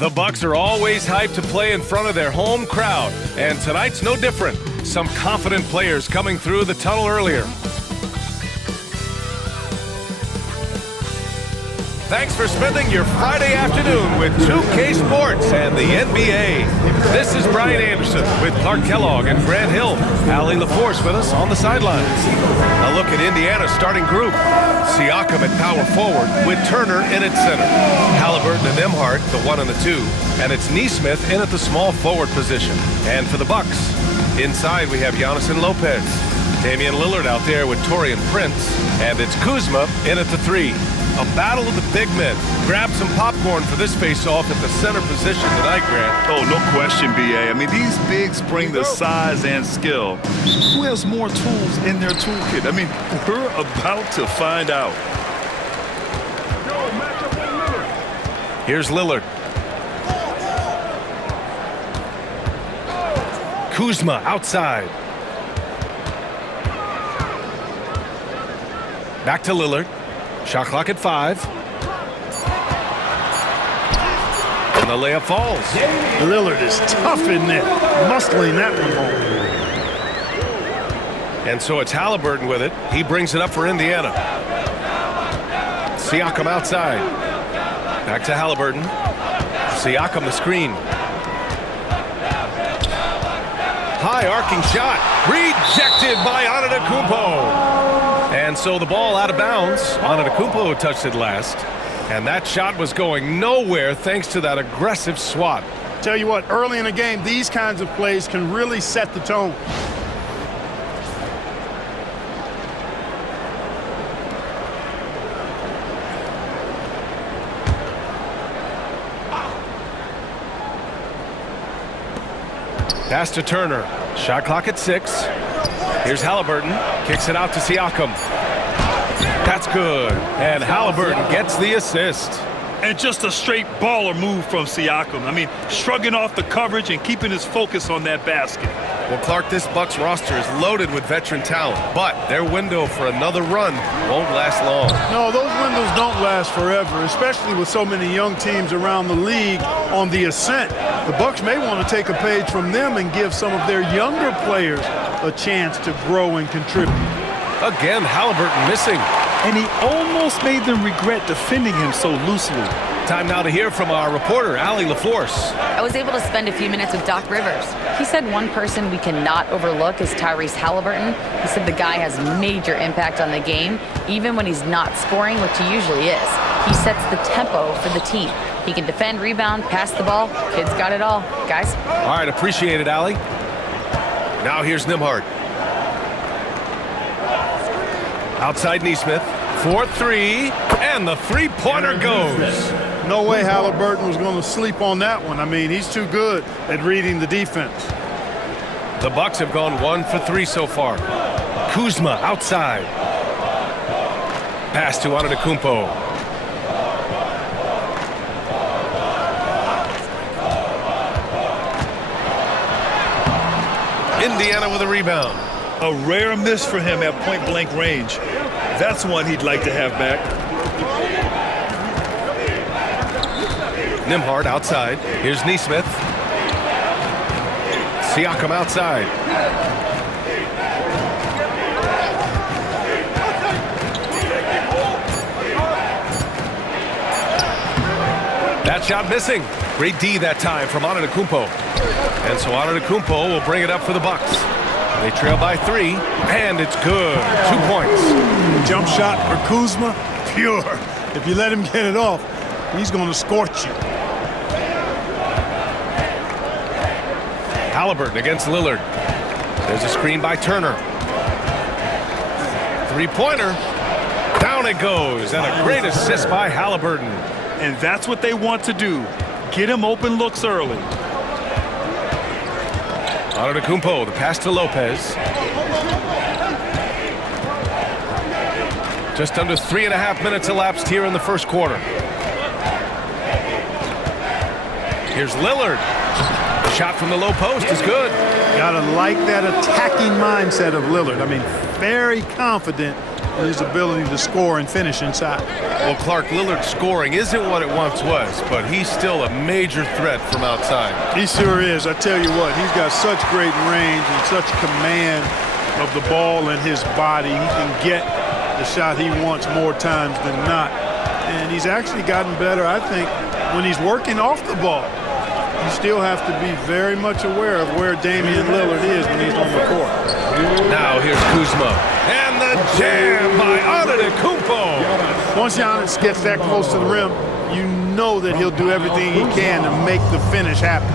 The Bucks are always hyped to play in front of their home crowd, and tonight's no different. Some confident players coming through the tunnel earlier. Thanks for spending your Friday afternoon with 2K Sports and the NBA. This is Brian Anderson with Clark Kellogg and Grant Hill. Allie LaForce with us on the sidelines. A look at Indiana's starting group. Siakam at power forward with Turner in at center. Halliburton and Nembhard, the 1 and the 2. And it's Nesmith in at the small forward position. And for the Bucks, inside we have Giannis and Lopez. Damian Lillard out there with Taurean Prince. And it's Kuzma in at the 3. A battle of the big men. Grab some popcorn for this face-off at the center position tonight, Grant. Oh, no question, B.A. I mean, these bigs bring the size and skill. Who has more tools in their toolkit? I mean, we're about to find out. Here's Lillard. Kuzma outside. Back to Lillard. Shot clock at 5. And the layup falls. Lillard is tough in there, muscling that one home. And so it's Halliburton with it. He brings it up for Indiana. Siakam outside. Back to Halliburton. Siakam the screen. High arcing shot. Rejected by Antetokounmpo. And so the ball out of bounds. Antetokounmpo touched it last. And that shot was going nowhere thanks to that aggressive swat. Tell you what, early in the game, these kinds of plays can really set the tone. Pass to Turner. Shot clock at 6. Here's Halliburton. Kicks it out to Siakam. That's good. And Halliburton gets the assist. And just a straight baller move from Siakam. I mean, shrugging off the coverage and keeping his focus on that basket. Well, Clark, this Bucks roster is loaded with veteran talent, but their window for another run won't last long. No, those windows don't last forever, especially with so many young teams around the league on the ascent. The Bucks may want to take a page from them and give some of their younger players a chance to grow and contribute. Again, Halliburton missing. And he almost made them regret defending him so loosely. Time now to hear from our reporter, Allie LaForce. I was able to spend a few minutes with Doc Rivers. He said one person we cannot overlook is Tyrese Halliburton. He said the guy has major impact on the game, even when he's not scoring, which he usually is. He sets the tempo for the team. He can defend, rebound, pass the ball. Kid's got it all. Guys? All right, appreciate it, Allie. Now here's Nembhard. Outside Nesmith. 4-3, and the three-pointer goes. No way Halliburton was going to sleep on that one. I mean, he's too good at reading the defense. The Bucks have gone 1 for 3 so far. Kuzma outside. Pass to Antetokounmpo. Indiana with a rebound. A rare miss for him at point-blank range. That's one he'd like to have back. Nembhard outside. Here's Nesmith. Siakam outside. That shot missing. Great D that time from Antetokounmpo. And so Antetokounmpo will bring it up for the Bucks. They trail by 3, and it's good. 2 points. Jump shot for Kuzma, pure. If you let him get it off, he's going to scorch you. Halliburton against Lillard. There's a screen by Turner. Three-pointer. Down it goes, and a great assist by Halliburton. And that's what they want to do. Get him open looks early. Antetokounmpo, the pass to Lopez. Just under 3.5 minutes elapsed here in the first quarter. Here's Lillard. Shot from the low post is good. Gotta like that attacking mindset of Lillard. I mean, very confident in his ability to score and finish inside. Well, Clark, Lillard's scoring isn't what it once was, but he's still a major threat from outside. He sure is. I tell you what, he's got such great range and such command of the ball in his body. He can get the shot he wants more times than not. And he's actually gotten better, I think, when he's working off the ball. You still have to be very much aware of where Damian Lillard is when he's on the court. Now here's Kuzma. And the jam by Antetokounmpo. Once Giannis gets that close to the rim, you know that he'll do everything he can to make the finish happen.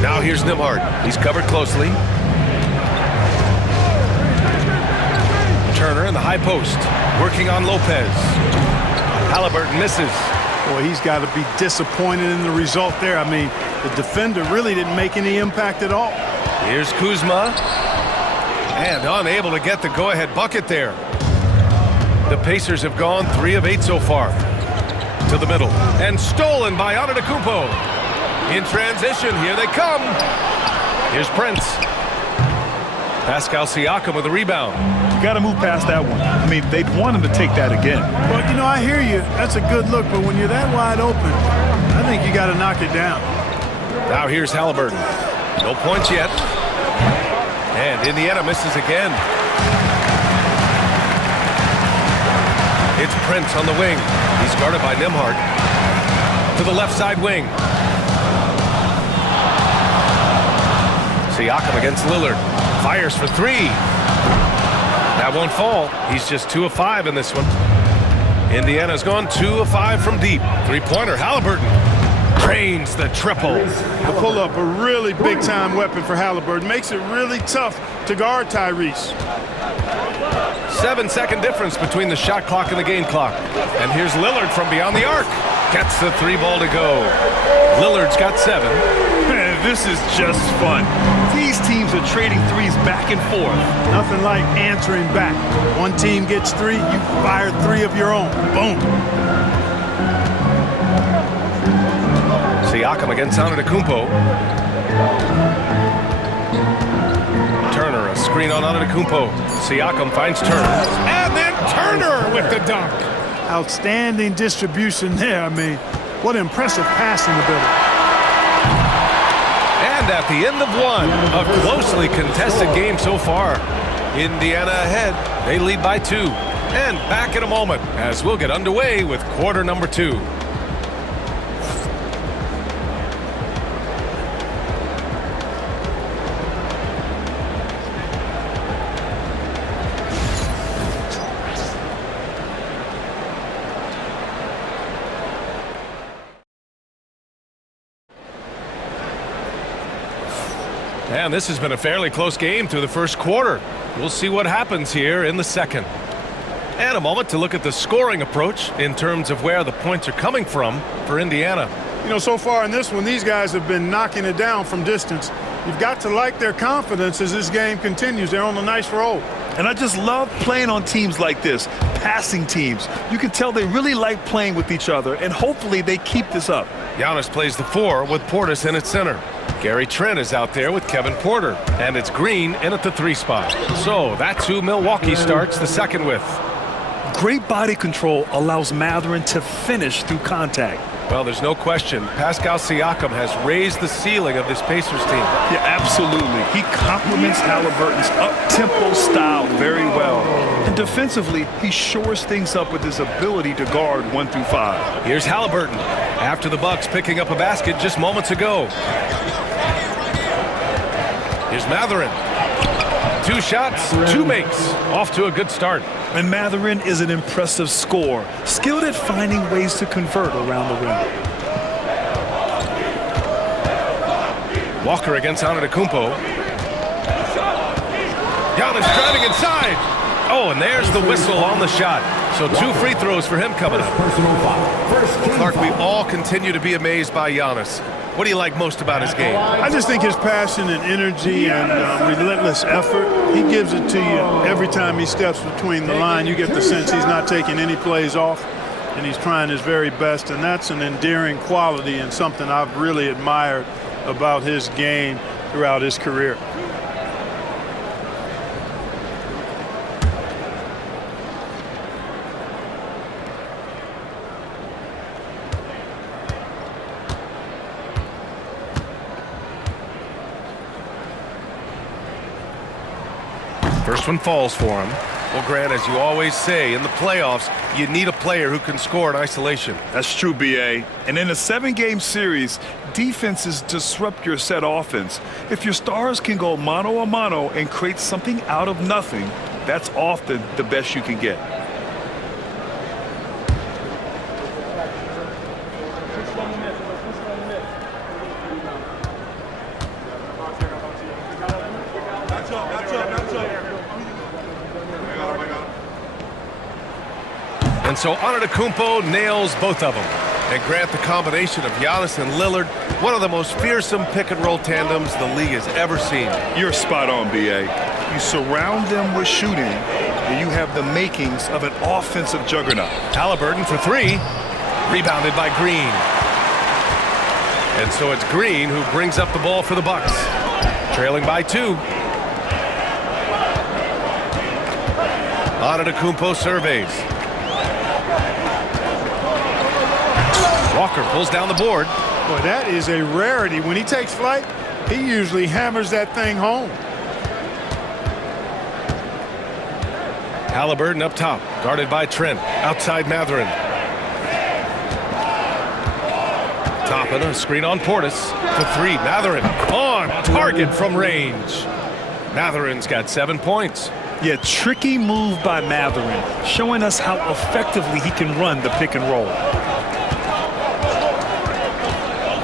Now here's Nembhard. He's covered closely. Turner in the high post, working on Lopez. Halliburton misses. Boy, he's got to be disappointed in the result there. I mean, the defender really didn't make any impact at all. Here's Kuzma. And unable to get the go-ahead bucket there. The Pacers have gone 3 of 8 so far. To the middle. And stolen by Antetokounmpo. In transition, here they come. Here's Prince. Pascal Siakam with a rebound. You got to move past that one. I mean, they'd want him to take that again. Well, you know, I hear you. That's a good look, but when you're that wide open, I think you got to knock it down. Now here's Halliburton. No points yet. And Indiana misses again. It's Prince on the wing. He's guarded by Nembhard. To the left side wing. Siakam against Lillard. Fires for 3. That won't fall. He's just 2 of 5 in this one. Indiana's gone 2 of 5 from deep. 3-pointer. Halliburton drains the triple. The pull-up, a really big-time weapon for Halliburton. Makes it really tough to guard Tyrese. 7-second difference between the shot clock and the game clock. And here's Lillard from beyond the arc. Gets the 3 ball to go. Lillard's got 7. Man, this is just fun. These teams are trading threes back and forth. Nothing like answering back. One team gets 3, you fire 3 of your own. Boom. Siakam against Antetokounmpo. Turner, a screen on Antetokounmpo. Siakam finds Turner. And then Turner with the dunk. Outstanding distribution there. I mean, what impressive passing ability. And at the end of 1, a closely contested game so far. Indiana ahead. They lead by 2. And back in a moment as we'll get underway with quarter number 2. And this has been a fairly close game through the first quarter. We'll see what happens here in the second. And a moment to look at the scoring approach in terms of where the points are coming from for Indiana. You know, so far in this one, these guys have been knocking it down from distance. You've got to like their confidence as this game continues. They're on a nice roll. And I just love playing on teams like this, passing teams. You can tell they really like playing with each other, and hopefully they keep this up. Giannis plays the 4 with Portis in at center. Gary Trent is out there with Kevin Porter. And it's Green in at the 3 spot. So that's who Milwaukee starts the second with. Great body control allows Mathurin to finish through contact. Well, there's no question. Pascal Siakam has raised the ceiling of this Pacers team. Yeah, absolutely. He complements Halliburton's up-tempo style very well. And defensively, he shores things up with his ability to guard 1 through 5. Here's Halliburton after the Bucks picking up a basket just moments ago. Here's Mathurin. 2 shots, 2 makes. Off to a good start. And Mathurin is an impressive scorer, skilled at finding ways to convert around the rim. Walker against Antetokounmpo. Giannis driving inside. Oh, and there's the whistle on the shot. So 2 free throws for him coming up. Clark, we all continue to be amazed by Giannis. What do you like most about his game? I just think his passion and energy and relentless effort, he gives it to you every time he steps between the line. You get the sense he's not taking any plays off, and he's trying his very best, and that's an endearing quality and something I've really admired about his game throughout his career. First one falls for him. Well, Grant, as you always say, in the playoffs, you need a player who can score in isolation. That's true, B.A. And in a 7-game series, defenses disrupt your set offense. If your stars can go mano a mano and create something out of nothing, that's often the best you can get. And so Antetokounmpo nails both of them. And Grant, the combination of Giannis and Lillard, one of the most fearsome pick-and-roll tandems the league has ever seen. You're spot on, B.A. You surround them with shooting, and you have the makings of an offensive juggernaut. Halliburton for three, rebounded by Green. And so it's Green who brings up the ball for the Bucks, trailing by 2. Antetokounmpo surveys. Walker pulls down the board. Boy, that is a rarity. When he takes flight, he usually hammers that thing home. Halliburton up top, guarded by Trent. Outside Mathurin. Toppin, a screen on Portis for 3. Mathurin on target from range. Mathurin's got 7 points. Yeah, tricky move by Mathurin, showing us how effectively he can run the pick and roll.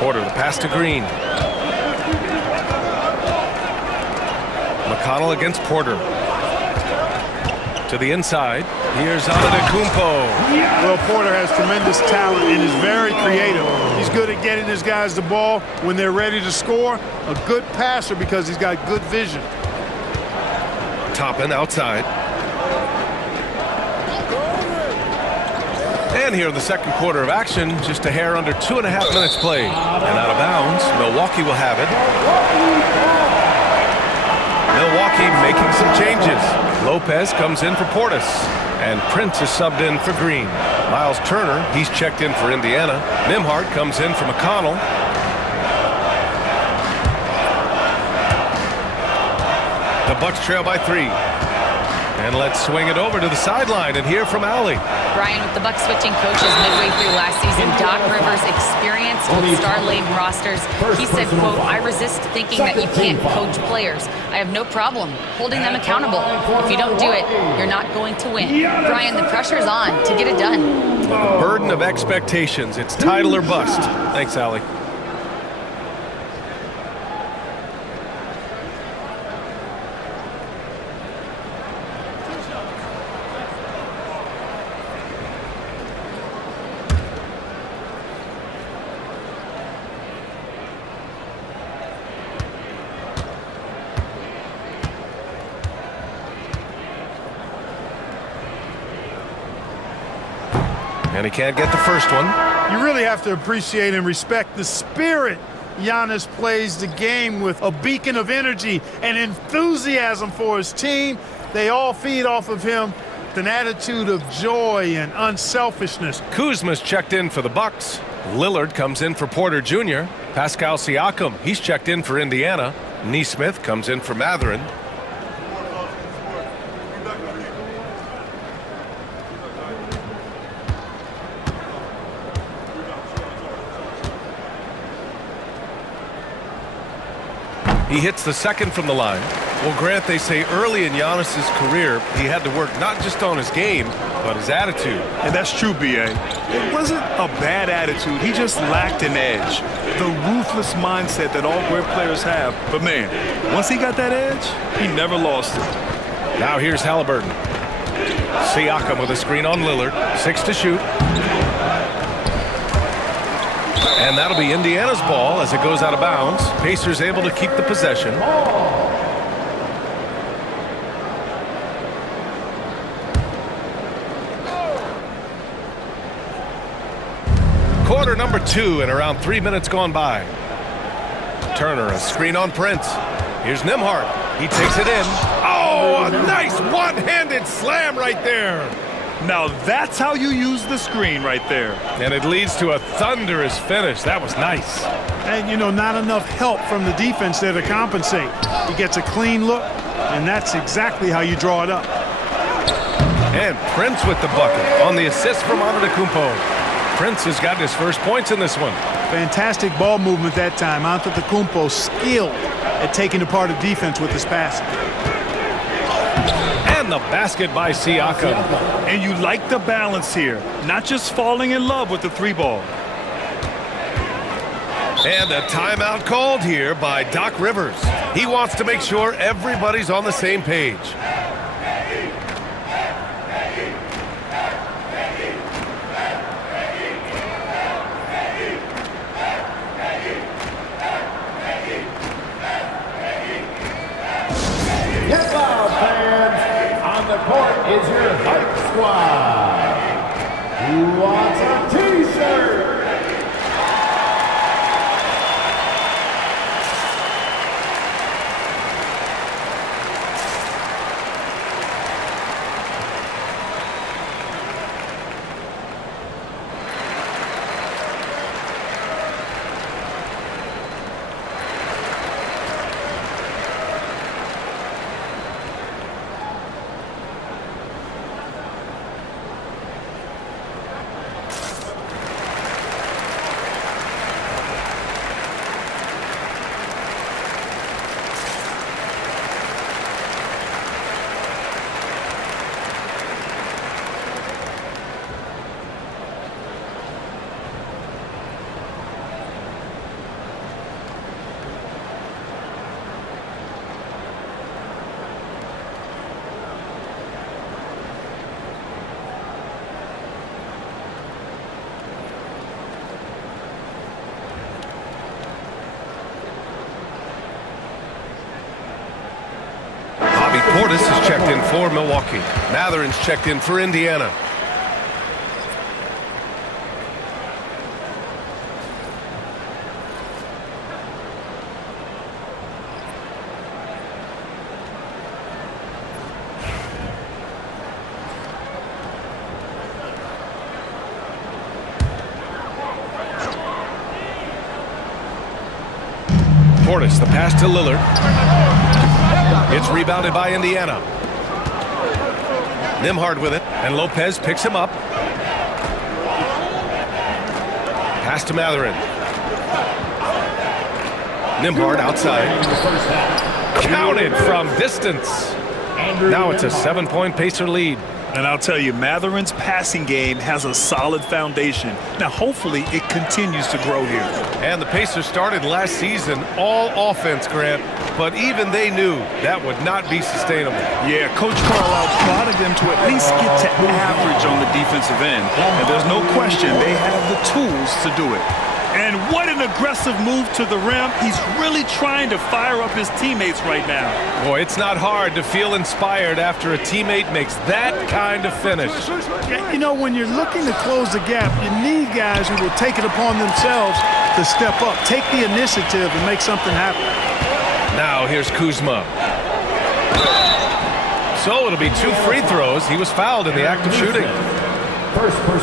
Porter, the pass to Green. McConnell against Porter. To the inside. Here's Antetokounmpo. Well, Porter has tremendous talent and is very creative. He's good at getting his guys the ball when they're ready to score. A good passer because he's got good vision. Toppin outside. And here in the second quarter of action, just a hair under 2.5 minutes played. And out of bounds, Milwaukee will have it. Milwaukee making some changes. Lopez comes in for Portis. And Prince is subbed in for Green. Miles Turner, he's checked in for Indiana. Nembhard comes in for McConnell. The Bucks trail by 3. And let's swing it over to the sideline and hear from Allie. Brian, with the Bucks switching coaches midway through last season, Doc Rivers' experience with star-laden rosters, he said, quote, "I resist thinking that you can't coach players. I have no problem holding them accountable. If you don't do it, you're not going to win." Brian, the pressure's on to get it done. The burden of expectations. It's title or bust. Thanks, Allie. And he can't get the first one. You really have to appreciate and respect the spirit Giannis plays the game with. A beacon of energy and enthusiasm for his team. They all feed off of him with an attitude of joy and unselfishness. Kuzma's checked in for the Bucks. Lillard comes in for Porter Jr. Pascal Siakam, he's checked in for Indiana. Nesmith comes in for Mathurin. He hits the second from the line. Well, Grant, they say early in Giannis's career, he had to work not just on his game, but his attitude. And that's true, B.A. It wasn't a bad attitude. He just lacked an edge. The ruthless mindset that all great players have. But, man, once he got that edge, he never lost it. Now here's Halliburton. Siakam with a screen on Lillard. 6 to shoot. And that'll be Indiana's ball as it goes out of bounds. Pacers able to keep the possession. Quarter number 2 and around 3 minutes gone by. Turner, a screen on Prince. Here's Nembhard. He takes it in. Oh, a nice one-handed slam right there. Now that's how you use the screen right there. And it leads to a thunderous finish. That was nice. And, you know, not enough help from the defense there to compensate. He gets a clean look, And that's exactly how you draw it up. And Prince with the bucket on the assist from Antetokounmpo. Prince has got his first points in this one. Fantastic ball movement that time. Antetokounmpo skilled at taking apart a defense with his passing. And the basket by Siakam. And you like the balance here, not just falling in love with the three ball. And a timeout called here by Doc Rivers. He wants to make sure everybody's on the same page. Get loud, fans. On the court is your hype squad. Who wants a t-shirt? Portis is checked in for Milwaukee. Mathurin's checked in for Indiana. Portis, the pass to Lillard. It's rebounded by Indiana. Nembhard with it, and Lopez picks him up. Pass to Mathurin. Nembhard outside. Counted from distance. Now it's a 7-point Pacer lead. And I'll tell you, Mathurin's passing game has a solid foundation. Now, hopefully, it continues to grow here. And the Pacers started last season all offense, Grant, but even they knew that would not be sustainable. Yeah, Coach Carlisle prodded them to at least get to average on the defensive end. And there's no question they have the tools to do it. And what an aggressive move to the rim. He's really trying to fire up his teammates right now. Boy, it's not hard to feel inspired after a teammate makes that kind of finish. You know, when you're looking to close the gap, you need guys who will take it upon themselves to step up, take the initiative and make something happen. Now here's Kuzma. So it'll be 2 free throws. He was fouled in the act of shooting.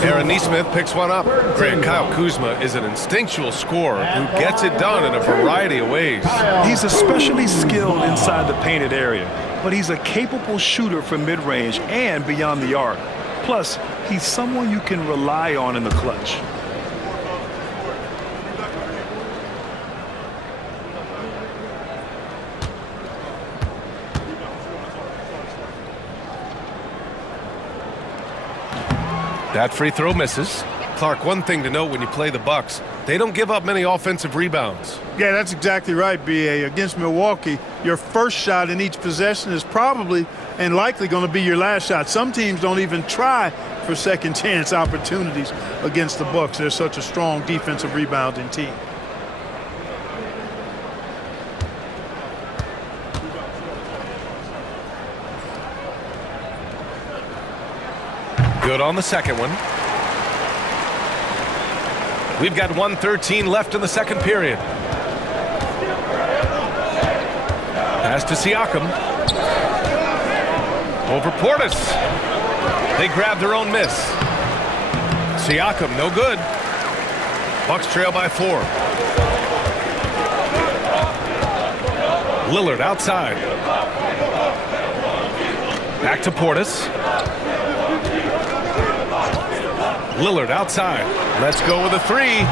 Aaron Nesmith picks one up. Grant, Kyle Kuzma is an instinctual scorer who gets it done in a variety of ways. He's especially skilled inside the painted area, but he's a capable shooter from mid-range and beyond the arc. Plus, he's someone you can rely on in the clutch. That free throw misses. Clark, one thing to note when you play the Bucks, they don't give up many offensive rebounds. Yeah, that's exactly right, B.A. Against Milwaukee, your first shot in each possession is probably and likely going to be your last shot. Some teams don't even try for second chance opportunities against the Bucks. They're such a strong defensive rebounding team. Good on the second one. We've got 1:13 left in the second period. Pass to Siakam. Over Portis. They grab their own miss. Siakam, no good. Bucks trail by 4. Lillard outside. Back to Portis. Lillard outside. Let's go with a three.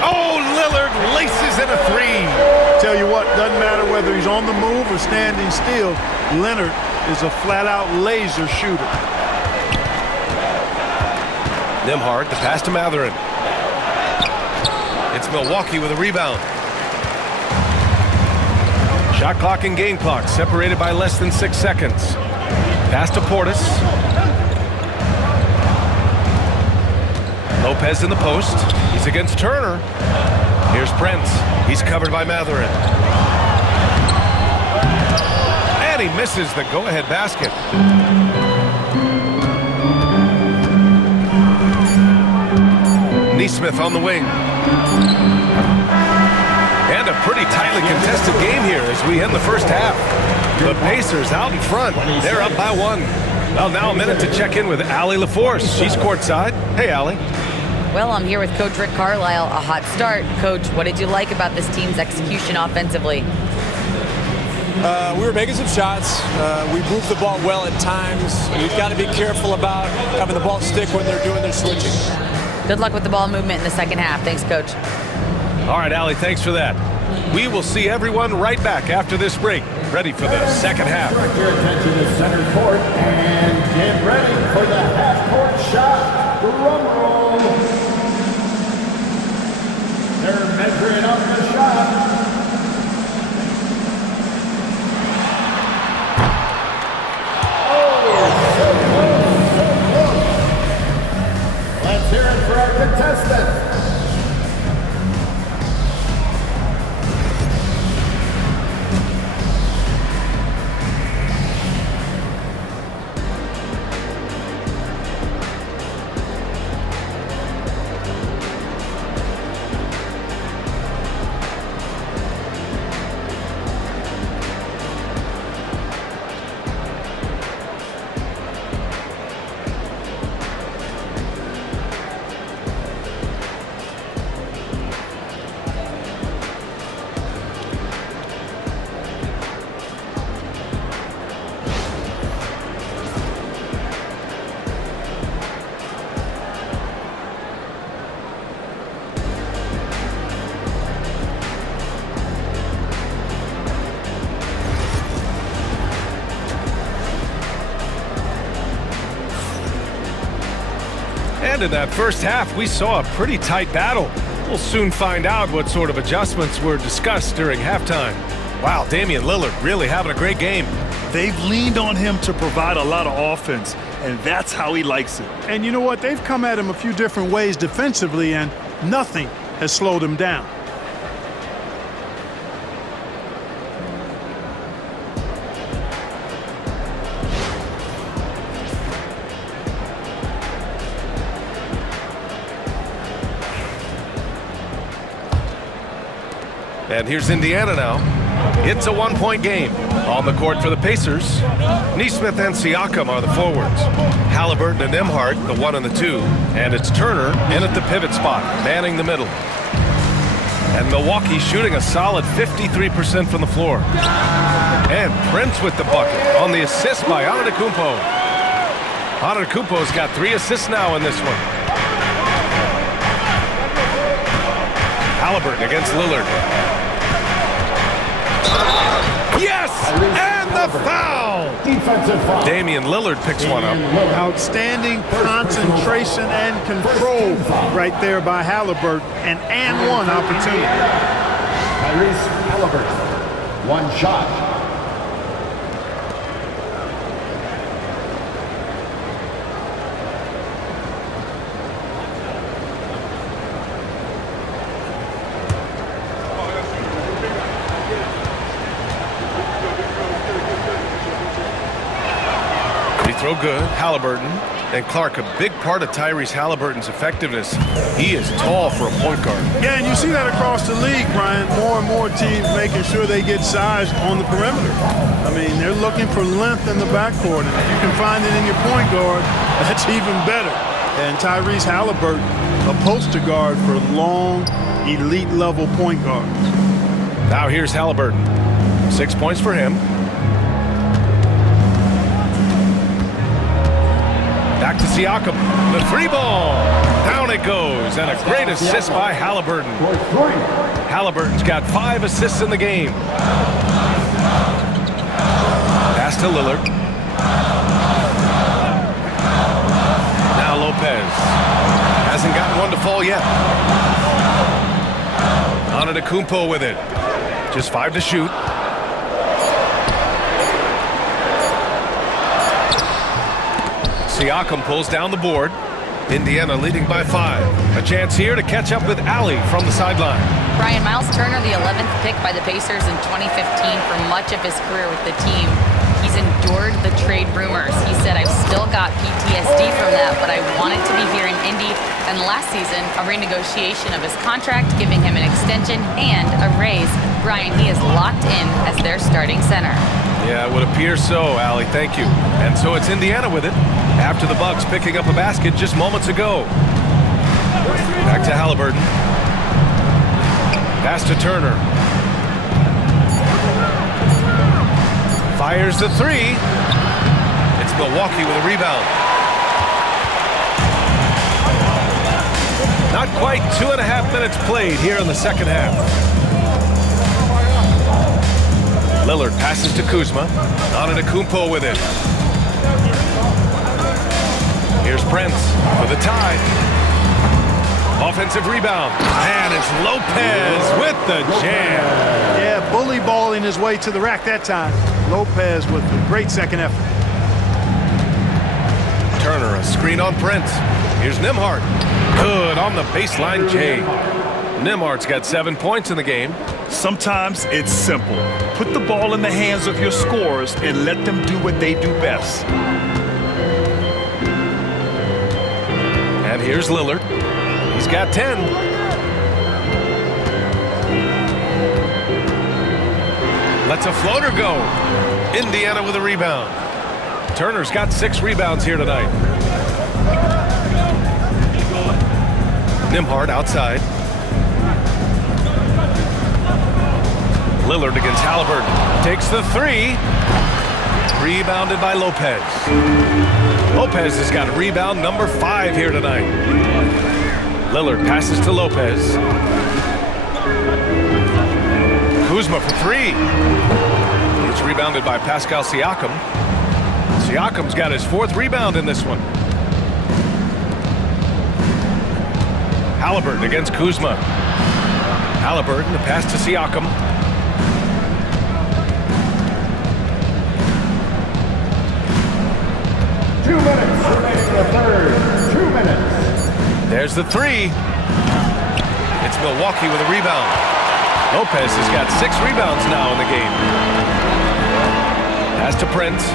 Oh, Lillard laces in a three. Tell you what, doesn't matter whether he's on the move or standing still, Leonard is a flat-out laser shooter. Nembhard, the pass to Mathurin. It's Milwaukee with a rebound. Shot clock and game clock separated by less than 6 seconds. Pass to Portis. Lopez in the post. He's against Turner. Here's Prince. He's covered by Mathurin. And he misses the go-ahead basket. Nesmith on the wing. And a pretty tightly contested game here as we end the first half. The Pacers out in front. They're up by 1. Well, now a minute to check in with Allie LaForce. She's courtside. Hey, Allie. Well, I'm here with Coach Rick Carlisle. A hot start. Coach, what did you like about this team's execution offensively? We were making some shots. We moved the ball well at times. You've got to be careful about having the ball stick when they're doing their switching. Good luck with the ball movement in the second half. Thanks, Coach. All right, Allie, thanks for that. We will see everyone right back after this break, ready for the second half. Direct your attention to center court and get ready for the half-court shot. Drum roll. They're measuring up the shot. Oh, so close. Let's hear it for our contestants. And in that first half, we saw a pretty tight battle. We'll soon find out what sort of adjustments were discussed during halftime. Wow, Damian Lillard really having a great game. They've leaned on him to provide a lot of offense, and that's how he likes it. And you know what? They've come at him a few different ways defensively, and nothing has slowed him down. And here's Indiana now. It's a one-point game. On the court for the Pacers, Nesmith and Siakam are the forwards. Halliburton and Nembhard, the 1 and the 2. And it's Turner in at the pivot spot, manning the middle. And Milwaukee shooting a solid 53% from the floor. And Prince with the bucket on the assist by Antetokounmpo. Antetokounmpo's got 3 assists now in this one. Halliburton against Lillard. Yes! And the foul! Defensive foul. Damian Lillard picks one up. Outstanding concentration and control right there by Halliburton. An and one opportunity. Tyrese Halliburton. One shot. Throw good, Halliburton. And Clark, a big part of Tyrese Halliburton's effectiveness. He is tall for a point guard. Yeah, and you see that across the league, Brian. More and more teams making sure they get size on the perimeter. I mean, they're looking for length in the backcourt, and if you can find it in your point guard, that's even better. And Tyrese Halliburton, a poster guard for long, elite-level point guards. Now here's Halliburton. 6 points for him. Back to Siakam. The three ball. Down it goes. And a great assist by Halliburton. Halliburton's got 5 assists in the game. Pass to Lillard. Now Lopez. Hasn't gotten one to fall yet. Antetokounmpo with it. Just 5 to shoot. Siakam pulls down the board. Indiana leading by 5. A chance here to catch up with Allie from the sideline. Brian, Miles Turner, the 11th pick by the Pacers in 2015 for much of his career with the team. He's endured the trade rumors. He said, I've still got PTSD from that, but I wanted to be here in Indy. And last season, a renegotiation of his contract, giving him an extension and a raise. Brian, he is locked in as their starting center. Yeah, it would appear so, Allie. Thank you. And so it's Indiana with it after the Bucks picking up a basket just moments ago. Back to Halliburton. Pass to Turner. Fires the three. It's Milwaukee with a rebound. Not quite 2.5 minutes played here in the second half. Lillard passes to Kuzma. Antetokounmpo with it. Here's Prince for the tie. Offensive rebound. And it's Lopez with the jam. Yeah, bully balling his way to the rack that time. Lopez with a great second effort. Turner, a screen on Prince. Here's Nembhard. Good on the baseline J. Nembhard's got 7 points in the game. Sometimes it's simple. Put the ball in the hands of your scorers and let them do what they do best. And here's Lillard. He's got 10. Lets a floater go. Indiana with a rebound. Turner's got 6 rebounds here tonight. Nembhard outside. Lillard against Halliburton. Takes the 3. Rebounded by Lopez. Lopez has got rebound number 5 here tonight. Lillard passes to Lopez. Kuzma for 3. It's rebounded by Pascal Siakam. Siakam's got his 4th rebound in this one. Halliburton against Kuzma. Halliburton, the pass to Siakam. The third, 2 minutes. There's the 3. It's Milwaukee with a rebound. Lopez has got 6 rebounds now in the game. Pass to Prince.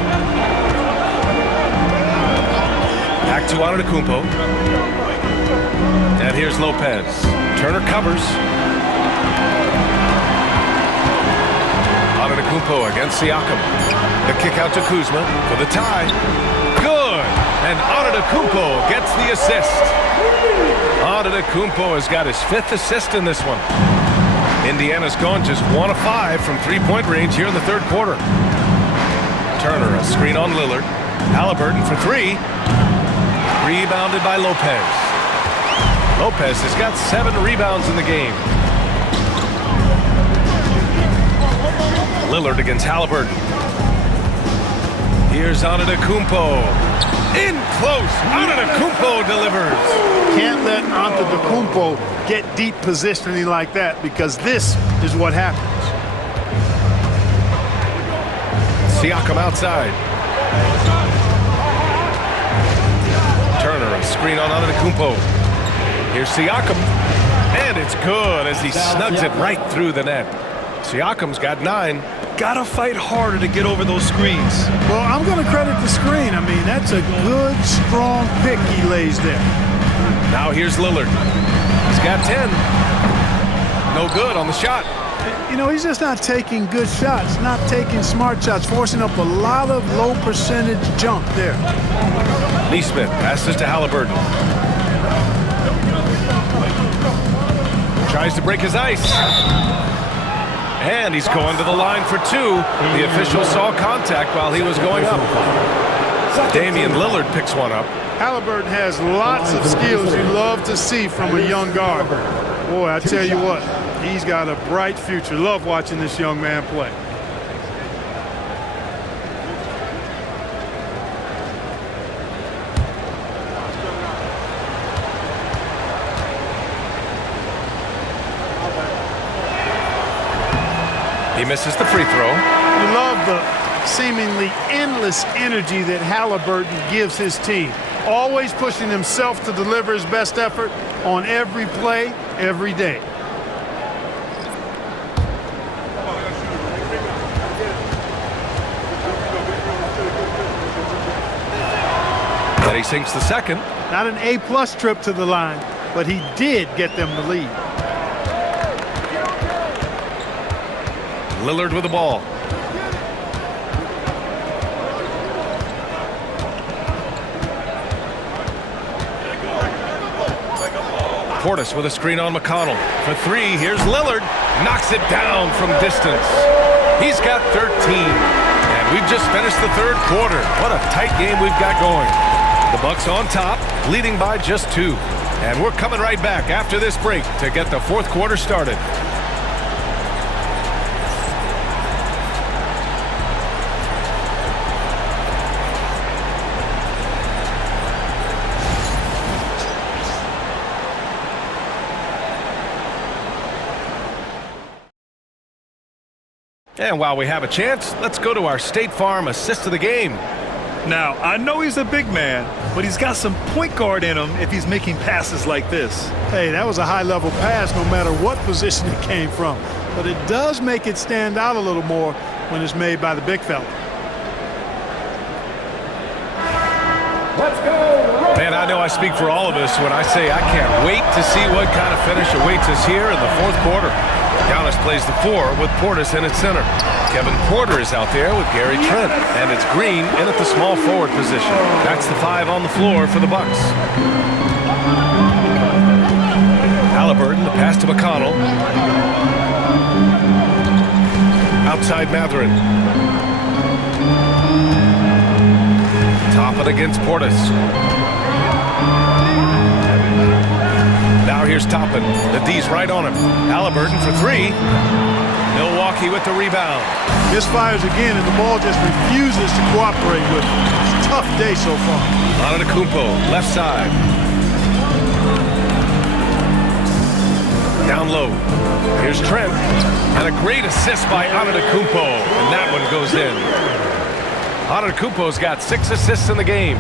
Back to Antetokounmpo. And here's Lopez. Turner covers. Antetokounmpo against Siakam. The kick out to Kuzma for the tie. Good! And Antetokounmpo gets the assist. Antetokounmpo has got his 5th assist in this one. Indiana's gone just 1 of 5 from 3-point range here in the 3rd quarter. Turner, a screen on Lillard. Halliburton for 3. Rebounded by Lopez. Lopez has got 7 rebounds in the game. Lillard against Halliburton. Here's Antetokounmpo. In close. Antetokounmpo delivers. Can't let Antetokounmpo get deep positioning like that, because this is what happens. Siakam outside. Turner, a screen on Antetokounmpo. Here's Siakam. And it's good as he snugs it right through the net. Siakam's got 9. Gotta fight harder to get over those screens. Well, I'm going to credit the screen. I mean, that's a good, strong pick he lays there. Now here's Lillard. He's got 10. No good on the shot. You know, he's just not taking good shots, not taking smart shots, forcing up a lot of low percentage jump there. Neesmith passes to Halliburton. Tries to break his ice. And he's going to the line for 2. The official saw contact while he was going up. Damian Lillard picks one up. Halliburton has lots of skills you love to see from a young guard. Boy, I tell you what, he's got a bright future. Love watching this young man play. He misses the free throw. You love the seemingly endless energy that Halliburton gives his team. Always pushing himself to deliver his best effort on every play, every day. And he sinks the second. Not an A-plus trip to the line, but he did get them the lead. Lillard with the ball. Portis with a screen on McConnell. For three, here's Lillard. Knocks it down from distance. He's got 13. And we've just finished the third quarter. What a tight game we've got going. The Bucks on top, leading by just 2. And we're coming right back after this break to get the fourth quarter started. And while we have a chance, let's go to our State Farm assist of the game. Now, I know he's a big man, but he's got some point guard in him if he's making passes like this. Hey, that was a high-level pass no matter what position it came from. But it does make it stand out a little more when it's made by the big fella. Let's go. Man, I know I speak for all of us when I say I can't wait to see what kind of finish awaits us here in the fourth quarter. Giannis plays the 4 with Portis in at center. Kevin Porter is out there with Gary Trent. And it's Green in at the small forward position. That's the 5 on the floor for the Bucks. Halliburton, the pass to McConnell. Outside Mathurin. Top it against Portis. Now here's Toppin. The D's right on him. Halliburton for 3. Milwaukee with the rebound. Misfires again, and the ball just refuses to cooperate with him. It's a tough day so far. Antetokounmpo, left side. Down low. Here's Trent. And a great assist by Antetokounmpo. And that one goes in. Antetokounmpo's got 6 assists in the game.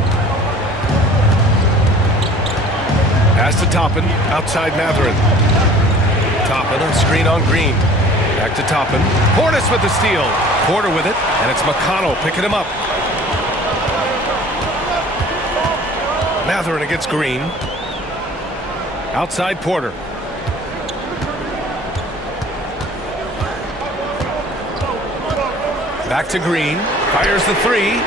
Pass to Toppin, outside Mathurin. Toppin, a screen on Green. Back to Toppin. Portis with the steal. Porter with it, and it's McConnell picking him up. Mathurin against Green. Outside Porter. Back to Green. Fires the 3.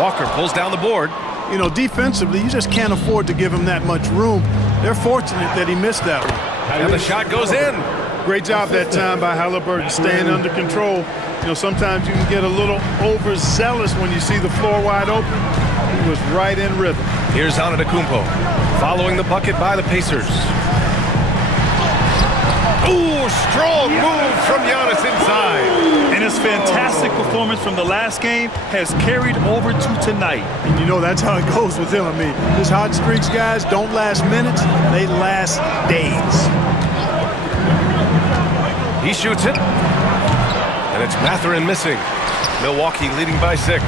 Walker pulls down the board. You know, defensively, you just can't afford to give him that much room. They're fortunate that he missed that one. And the shot goes in. Great job that time by Halliburton staying under control. You know, sometimes you can get a little overzealous when you see the floor wide open. He was right in rhythm. Here's Antetokounmpo following the bucket by the Pacers. Ooh, strong move from Giannis inside. And his fantastic performance from the last game has carried over to tonight. And you know, that's how it goes with him. I mean, his hot streaks, guys, don't last minutes. They last days. He shoots it. And it's Mathurin missing. Milwaukee leading by 6.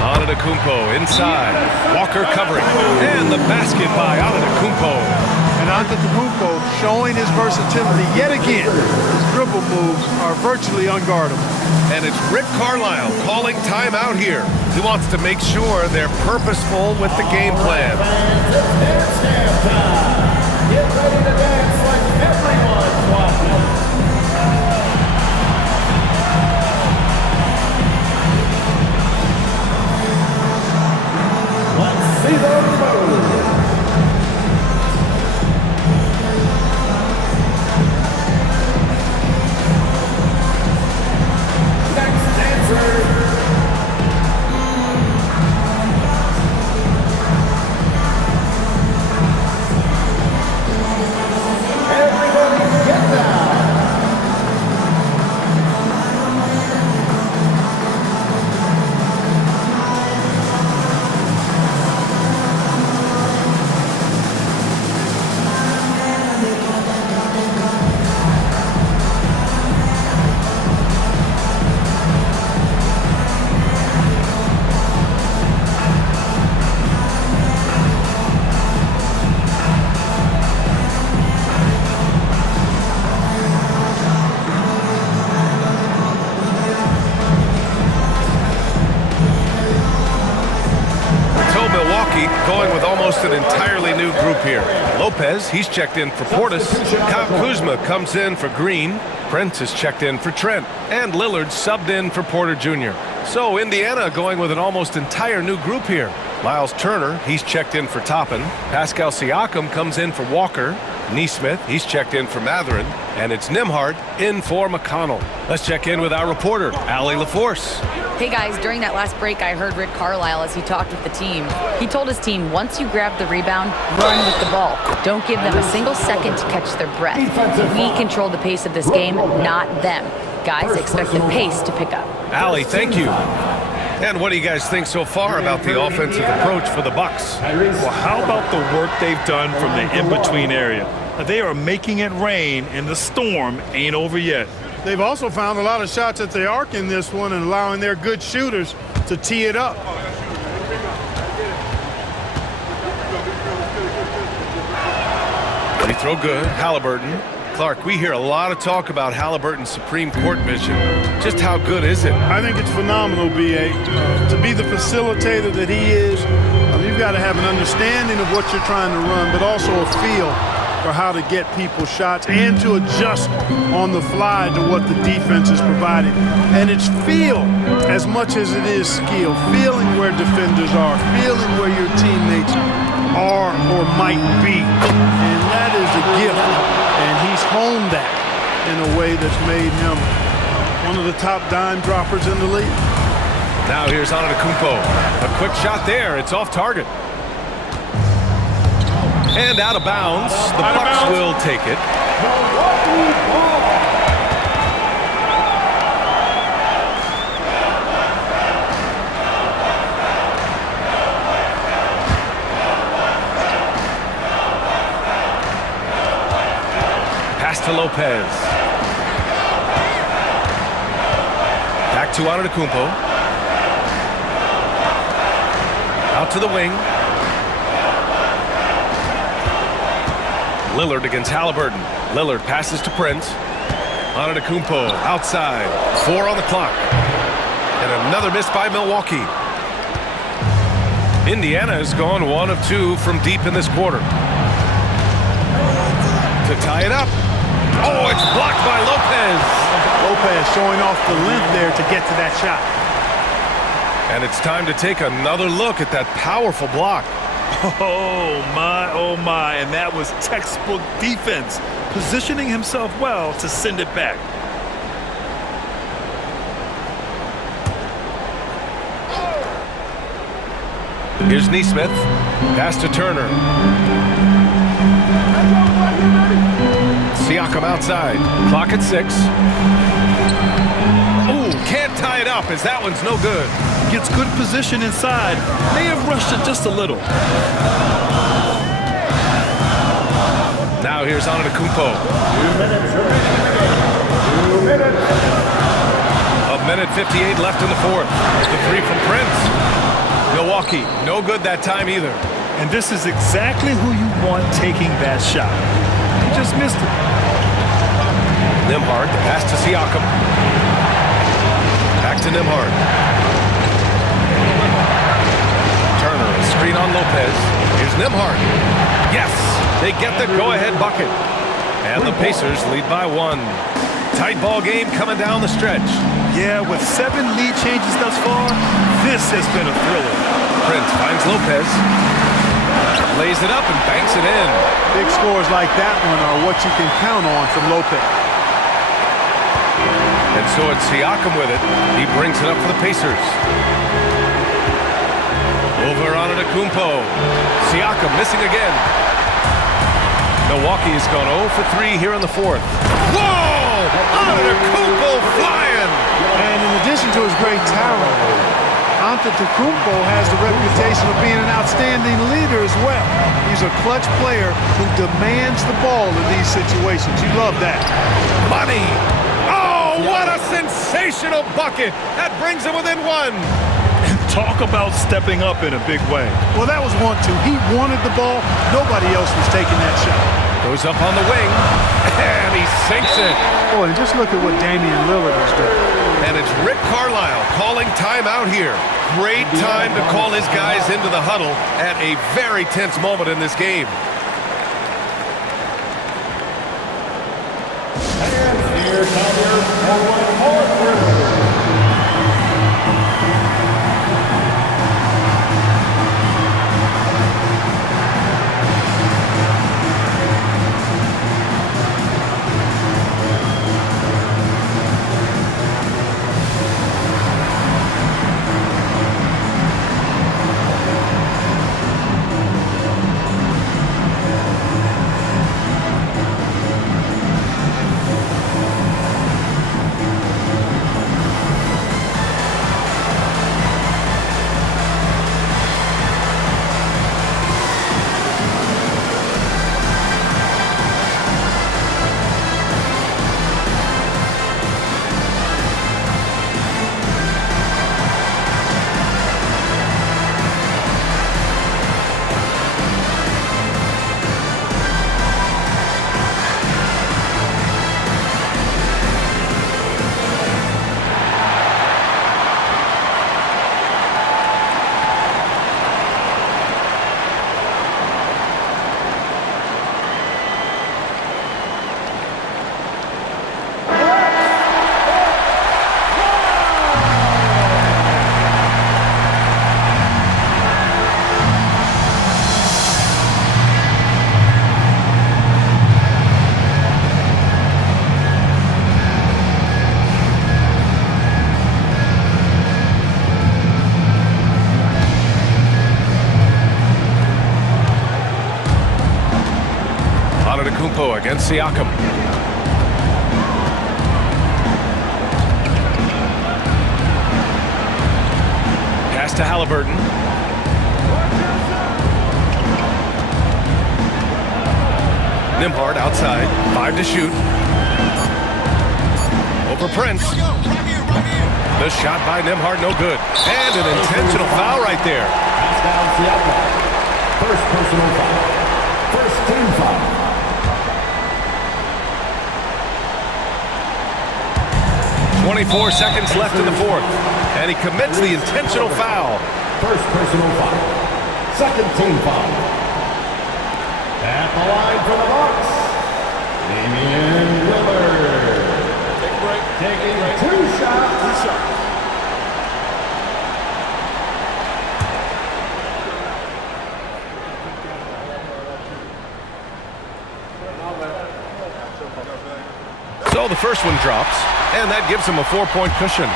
Antetokounmpo inside. Walker covering. And the basket by Antetokounmpo. And Antetokounmpo showing his versatility yet again. His dribble moves are virtually unguardable. And it's Rick Carlisle calling timeout here. He wants to make sure they're purposeful with the game plan. Get ready to dance like everyone's watching. Let's see the move. Next dance going with almost an entirely new group here. Lopez, he's checked in for Portis. Kyle Kuzma comes in for Green. Prince is checked in for Trent. And Lillard subbed in for Porter Jr. So Indiana going with an almost entire new group here. Miles Turner, he's checked in for Toppin. Pascal Siakam comes in for Walker. Neesmith, he's checked in for Matherin. And it's Nembhard in for McConnell. Let's check in with our reporter, Allie LaForce. Hey guys, during that last break, I heard Rick Carlisle as he talked with the team. He told his team, once you grab the rebound, run with the ball. Don't give them a single second to catch their breath. We control the pace of this game, not them. Guys, expect the pace to pick up. Allie, thank you. And what do you guys think so far about the offensive approach for the Bucks? Well, how about the work they've done from the in-between area? They are making it rain, and the storm ain't over yet. They've also found a lot of shots at the arc in this one and allowing their good shooters to tee it up. Free throw good. Halliburton. Clark, we hear a lot of talk about Halliburton's Supreme Court vision. Just how good is it? I think it's phenomenal, B.A. To be the facilitator that he is, you've got to have an understanding of what you're trying to run, but also a feel for how to get people shots and to adjust on the fly to what the defense is providing. And it's feel as much as it is skill. Feeling where defenders are, feeling where your teammates are or might be. And that is a gift. And he's honed that in a way that's made him one of the top dime droppers in the league. Now here's Antetokounmpo. A quick shot there. It's off target. And out of bounds. The Bucks will take it. Pass to Lopez. Back to Antetokounmpo. Out to the wing. Lillard against Halliburton. Lillard passes to Prince. Antetokounmpo outside. 4 on the clock. And another miss by Milwaukee. Indiana has gone 1 of 2 from deep in this quarter. To tie it up. Oh, it's blocked by Lopez. Lopez showing off the length there to get to that shot. And it's time to take another look at that powerful block. Oh, my, and that was textbook defense, positioning himself well to send it back. Here's Neesmith. Pass to Turner. Siakam outside. Clock at 6. Ooh, can't tie it up as that one's no good. Gets good position inside. May have rushed it just a little. Now here's Antetokounmpo. 1:58 left in the fourth. The 3 from Prince. Milwaukee, no good that time either. And this is exactly who you want taking that shot. He just missed it. Nembhard, the pass to Siakam. Back to Nembhard. Turner, a screen on Lopez. Here's Nembhard. Yes, they get the go-ahead bucket. And the Pacers lead by 1. Tight ball game coming down the stretch. Yeah, with 7 lead changes thus far, this has been a thriller. Prince finds Lopez. Lays it up and banks it in. Big scores like that one are what you can count on from Lopez. And so it's Siakam with it. He brings it up for the Pacers. Over on Antetokounmpo. Siakam missing again. Milwaukee has gone 0 for 3 here in the fourth. Whoa! Antetokounmpo flying! And in addition to his great talent, Antetokounmpo has the reputation of being an outstanding leader as well. He's a clutch player who demands the ball in these situations. You love that. Money! Oh, what a sensational bucket! That brings him within 1. And talk about stepping up in a big way. Well, that was 1-2. He wanted the ball. Nobody else was taking that shot. Goes up on the wing, and he sinks it. Boy, and just look at what Damian Lillard has done. And it's Rick Carlisle calling timeout here. Great time to call his guys into the huddle at a very tense moment in this game. And here comes your forward Rivers. Against Siakam. Pass to Halliburton. Nembhard outside. 5 to shoot. Over Prince. The shot by Nembhard, no good. And an intentional foul right there. Pascal Siakam. First personal foul. First team foul. 24 seconds left in the fourth. And he commits the intentional foul. First personal foul. Second team foul. At the line for the Bucks, Damian Lillard. Taking 2 shots. So the first one drops, and that gives him a 4-point cushion.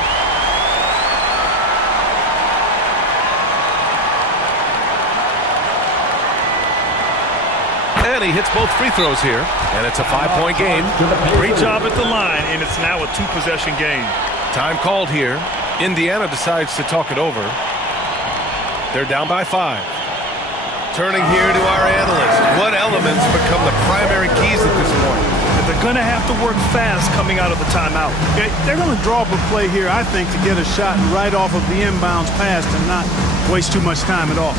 And he hits both free throws here, and it's a 5-point game. Great job at the line, and it's now a 2-possession game. Time called here. Indiana decides to talk it over. They're down by 5. Turning here to our analyst. What elements become the primary keys at this point? They're going to have to work fast coming out of the timeout. They're going to draw up a play here, I think, to get a shot right off of the inbounds pass and not waste too much time at all.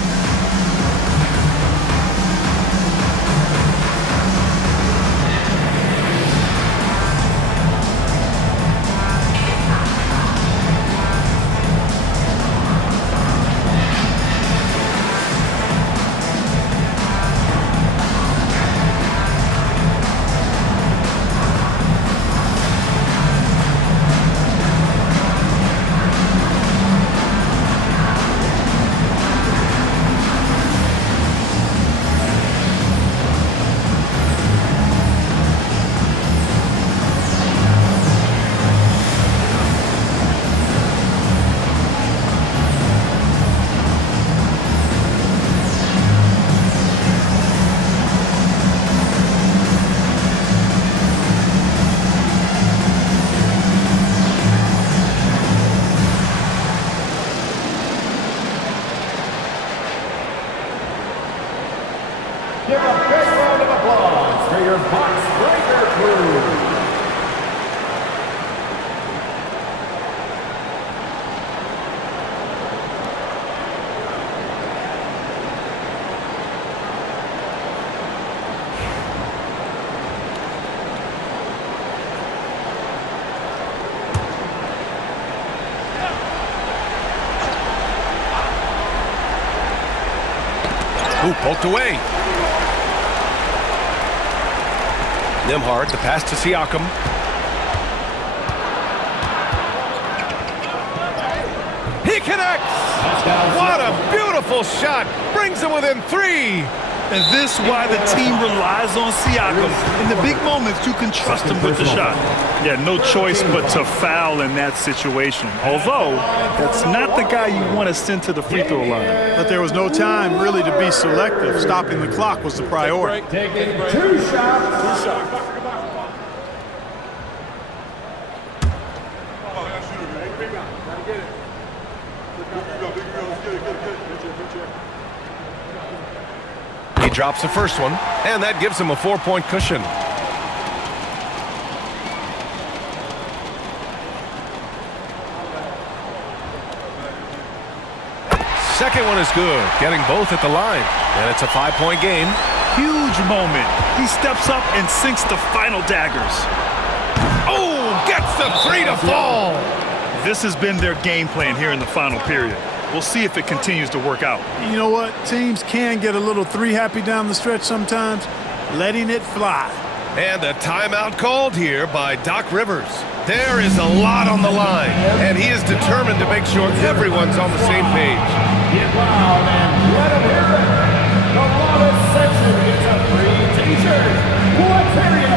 Give a big round of applause for your Bucks Breaker crew. Ooh, poked away. Nimhard, the pass to Siakam. He connects! What a beautiful shot! Brings him within 3. And this is why the team relies on Siakam. In the big moments, you can trust him with the shot. Yeah, no choice but to foul in that situation. Although, that's not the guy you want to send to the free throw line. But there was no time really to be selective. Stopping the clock was the priority. Taking 2 shots. He drops the first one, and that gives him a 4-point cushion. Second one is good, getting both at the line, and it's a 5-point game. Huge moment. He steps up and sinks the final daggers. Oh, gets the 3 to fall. This has been their game plan here in the final period. We'll see if it continues to work out. You know what? Teams can get a little 3 happy down the stretch sometimes. Letting it fly. And a timeout called here by Doc Rivers. There is a lot on the line, and he is determined to make sure everyone's on the same page. Get loud and let him hear it. The longest section gets a free t-shirt. What area?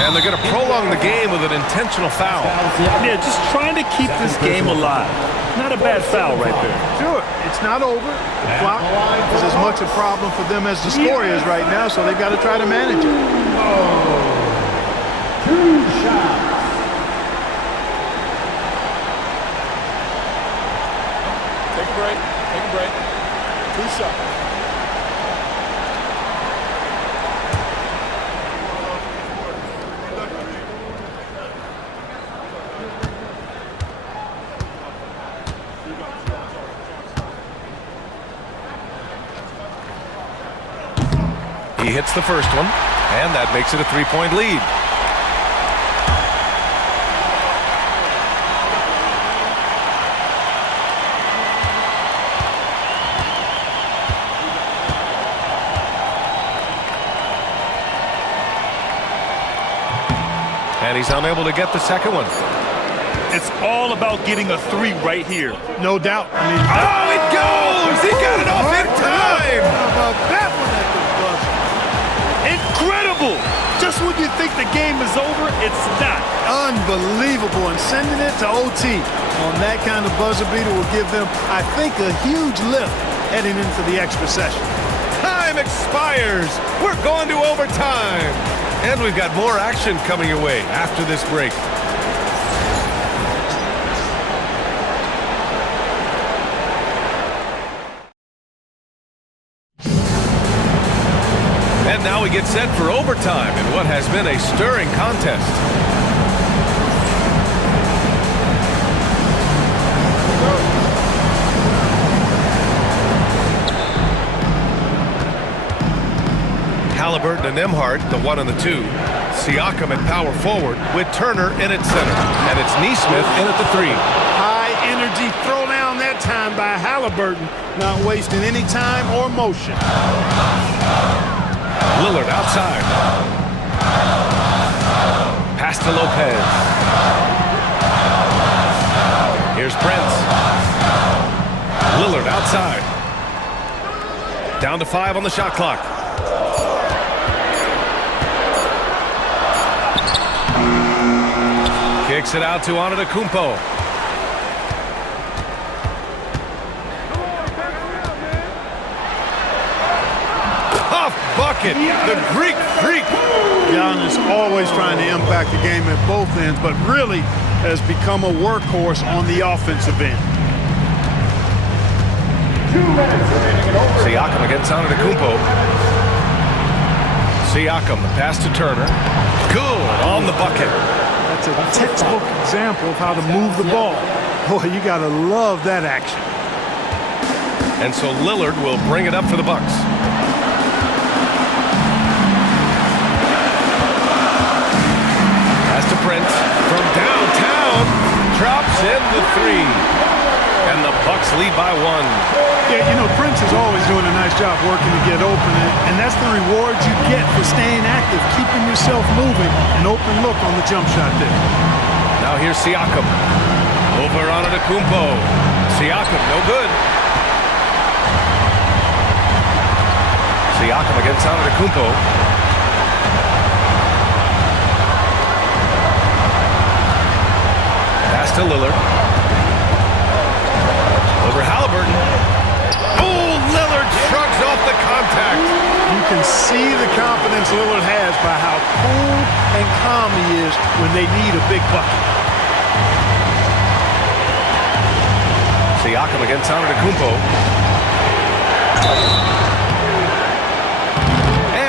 And they're going to prolong the game with an intentional foul. Yeah, just trying to keep this game alive. Not a bad foul right there. Sure, it's not over. The clock is as much a problem for them as the score is right now, so they've got to try to manage it. 2 shots. Take a break. Take a break. 2 shots. He hits the first one, and that makes it a 3-point lead. And he's unable to get the second one. It's all about getting a 3 right here. No doubt. I mean, Oh, it goes! He got it off in time! how about that one at the buzzer? Incredible! Just when you think the game is over, it's not. Unbelievable, and sending it to OT on that kind of buzzer beater will give them, I think, a huge lift heading into the extra session. Time expires. We're going to overtime. And we've got more action coming your way after this break. And now we get set for overtime in what has been a stirring contest. Halliburton and Nembhard, the 1 and the 2. Siakam at power forward with Turner in at center. And it's Neesmith in at the 3. High energy throw down that time by Halliburton, not wasting any time or motion. Lillard outside. Pass to Lopez. Here's Prince. Lillard outside. Down to 5 on the shot clock. Kicks it out to Antetokounmpo. Tough bucket. The Greek freak. Giannis always trying to impact the game at both ends, but really has become a workhorse on the offensive end. 2 minutes remaining in overtime. Siakam against Antetokounmpo. Siakam, the pass to Turner. Good on the bucket. That's a textbook example of how to move the ball. Boy, you got to love that action. And so Lillard will bring it up for the Bucks. Pass to Prince from downtown. Drops in the 3. And the Bucks lead by 1. Yeah, you know, Prince is always doing a nice job working to get open, and that's the reward you get for staying active, keeping yourself moving, an open look on the jump shot there. Now here's Siakam. Over Antetokounmpo. Siakam, no good. Siakam against Antetokounmpo. Pass to Lillard. Over Halliburton. Oh, Lillard shrugs off the contact. You can see the confidence Lillard has by how cool and calm he is when they need a big bucket. Siakam against Antetokounmpo.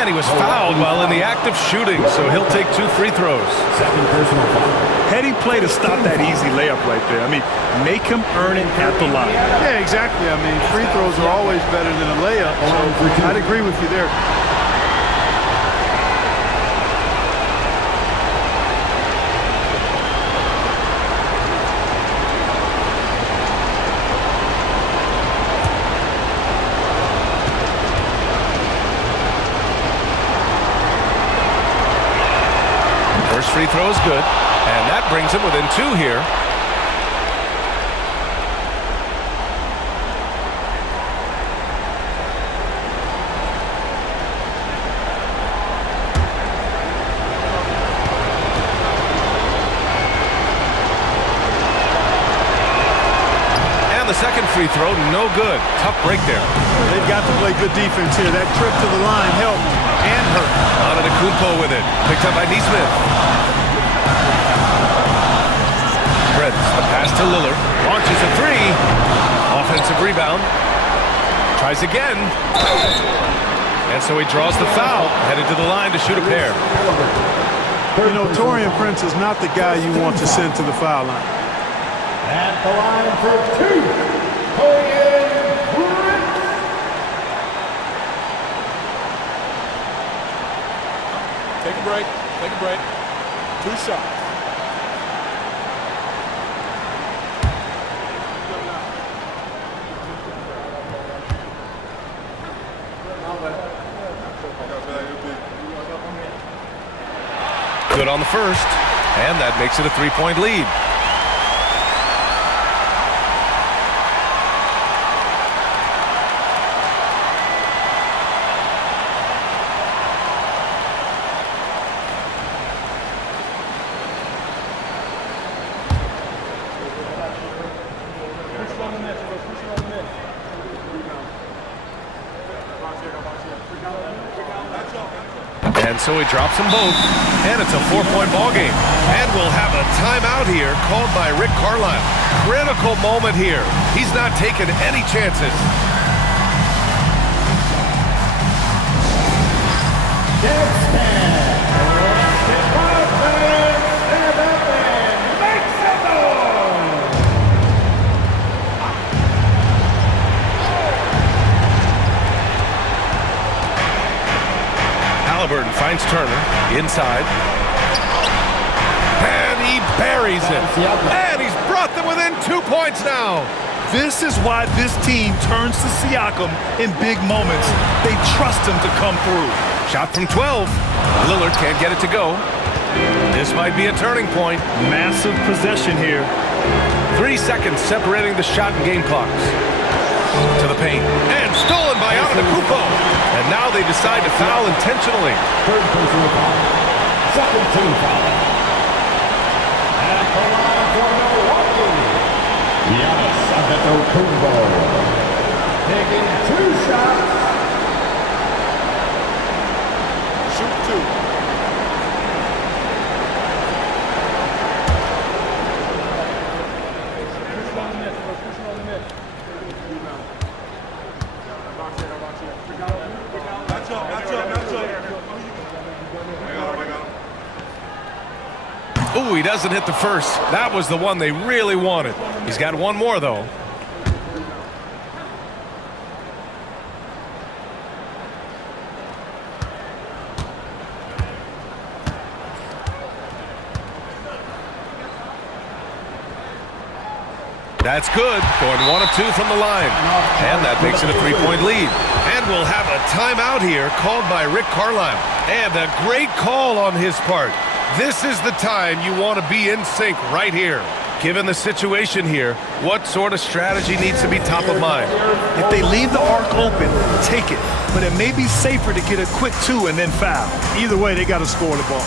And he was fouled while in the act of shooting, so he'll take 2 free throws. Second personal foul. Heady play to stop that easy layup right there. I mean, make him earn it at the line. Yeah, exactly. I mean, free throws are always better than a layup, so I'd agree with you there. First free throw is good, and that brings him within 2 here. And the second free throw, no good. Tough break there. They've got to play good defense here. That trip to the line helped and hurt. Antetokounmpo with it. Picked up by Neesmith. Prince, the pass to Lillard. Launches a 3. Offensive rebound. Tries again. And so he draws the foul. Headed to the line to shoot a pair. You know, Taurean Prince is not the guy you want to send to the foul line. At the line for 2, Taurean Prince. Take a break. Take a break. 2 shots. Good on the first. And that makes it a 3-point lead. And so he drops them both, and it's a 4-point ball game. And we'll have a timeout here called by Rick Carlisle. Critical moment here. He's not taking any chances. Halliburton finds Turner inside. And he buries it. And he's brought them within 2 points now. This is why this team turns to Siakam in big moments. They trust him to come through. Shot from 12. Lillard can't get it to go. This might be a turning point. Massive possession here. 3 seconds separating the shot and game clocks. To the paint. And stolen by Antetokounmpo. And now they decide to foul intentionally. Third personal foul. Second team foul. At the line for Milwaukee. Antetokounmpo. Taking 2 shots. Shoot 2. Ooh, he doesn't hit the first. That was the one they really wanted. He's got one more, though. That's good. Going 1 of 2 from the line. And that makes it a 3-point lead. And we'll have a timeout here called by Rick Carlisle. And a great call on his part. This is the time you want to be in sync right here. Given the situation here, what sort of strategy needs to be top of mind? If they leave the arc open, take it. But it may be safer to get a quick 2 and then foul. Either way, they got to score the ball.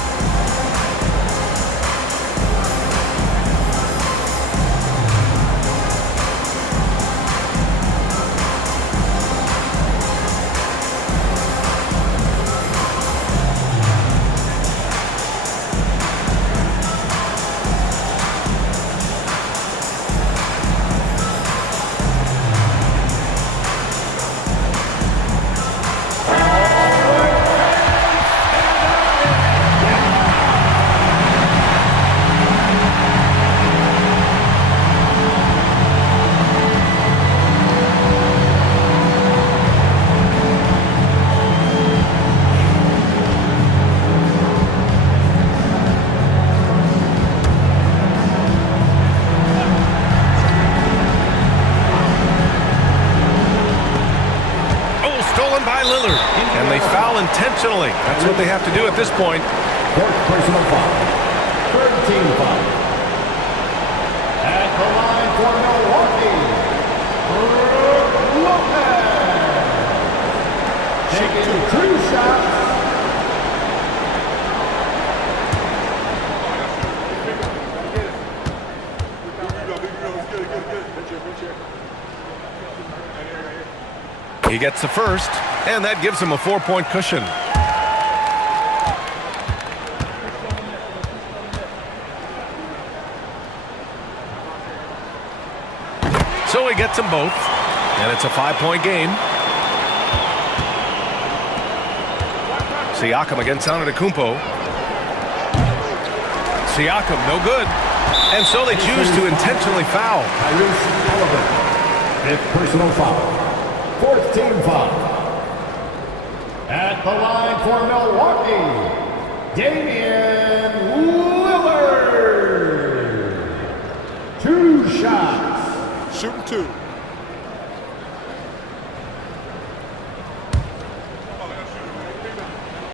Lillard, and they foul intentionally. That's what they have to do at this point. Fourth personal foul. Third team foul. At the line for Milwaukee, Lopez. Taking 2 shots. He gets the first, and that gives him a 4-point cushion. So he gets them both, and it's a 5-point game. Siakam against Antetokounmpo. Siakam, no good. And so they choose to intentionally foul. Fifth personal foul. Fourth team foul. At the line for Milwaukee, Damian Lillard. 2 shots. Shooting 2.